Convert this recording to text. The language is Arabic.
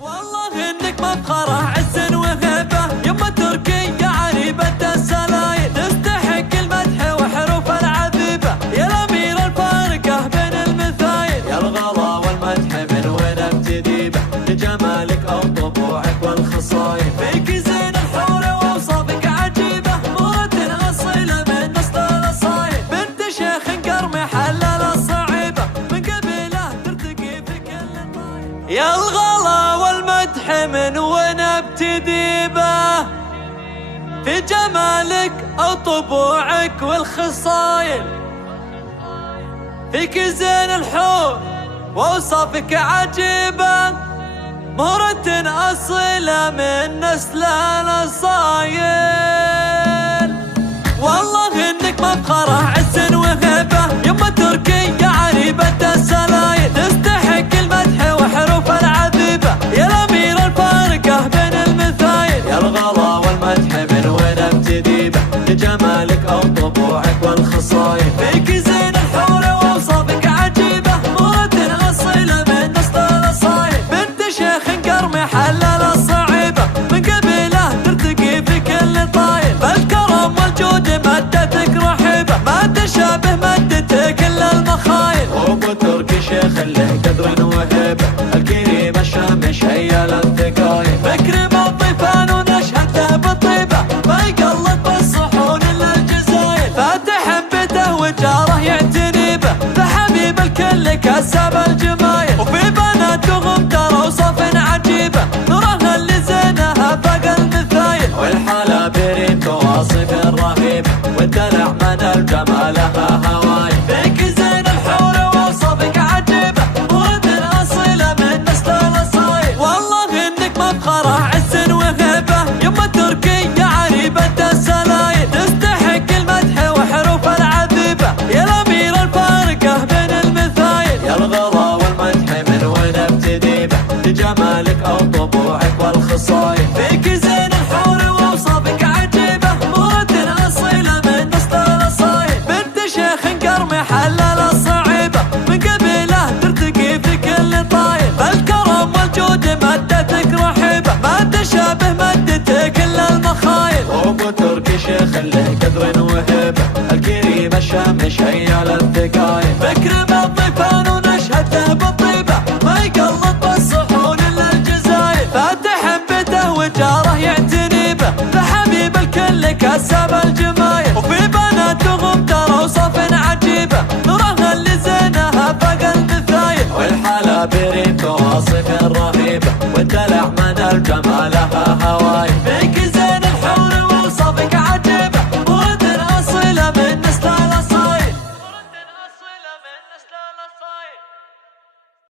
والله انك مفخره عز وهبه، يما تركية عريبة السلايل، تستحق المدح وحروف العذيبه، يا الامير الفارقه بين المثايل، يا الغلا والمدح من وين ابتدي به، لجمالك او طبوعك والخصايل، فيك زين الحور واوصافك عجيبه، مرة اصيله من نسل الاصايل، بنت شيخ قرمي حلل الصعيبه، من قبيله ترتقي في كل طايل، يا الغلا والمدح من وين ابتدي به، في جمالك او طبوعك والخصايل، فيك زين الحور واوصافك عجيبه، مهرة اصيله من نسل الاصايل، والله انك مفخره عز وهبه، يما تركية عريبة السلايل، تستحق المدح وحروف العذيبه، يا الامير الفارقه بين المثايل، يا الغلا والمدح من وين ابتدي به، لجمالك او طبوعك والخصايل، فيك زين الحور واوصافك عجيبه، مرة اصيله من نسل الاصايل، بنت شيخ قرمي حلل الصعيبه، من قبيله ترتقي في كل طايل، بالكرم والجود مدتك رحيبه، ما تشابه مدتك الا المخايل، ابو تركي شيخ له قدر وهبه، الكريم الشامش هيا للثقايل، فكري بالطيفان ونشهده بالطيبه، ما يقلط بالصحون الا الجزايل، فاتح بيته وجاره يعتني به، فحبيب الكل كسب الجمايل، وفي بناتهم ترى اوصاف عجيبه، نورها اللي زينها فوق المثايل، والحاله بريم تواصف رهيبه، والدلع من الجمالها هواي، فيك زين الحور واوصافك عجيبه، مرة اصيله من نسل الاصايل، والله انك مفخره عز وهبه، يما تركية عريبة السلايل، تستحق المدح وحروف العذيبه، يا الامير الفارقه بين المثايل، يا الغلا والمدح من وين ابتدي به، لجمالك او طبوعك والخصايل، فيك زين الحور واوصافك عجيبه، مرة اصيله من نسل الاصايل، بنت شيخ قرمي حلل الصعيبه، من قبيله ترتقي في كل طايل، بالكرم والجود مدتك رحيبه، ما تشابه مدتك الا المخايل، ابو تركي شيخ له قدر وهبه، الكريم الشامش هيا للثقايل، فكر بالطيفان ونشهده بالطيبه، ما يقلط بالصحون الا الجزايل، فاتح بيته وجاره يعتني به، فحبيب الكل كسب الجمايل، وفي بناتهم ترى اوصاف عجيبه، نورها اللي زينها فوق المثايل، والحاله بريم تواصف رهيبه، والدلع من الجمال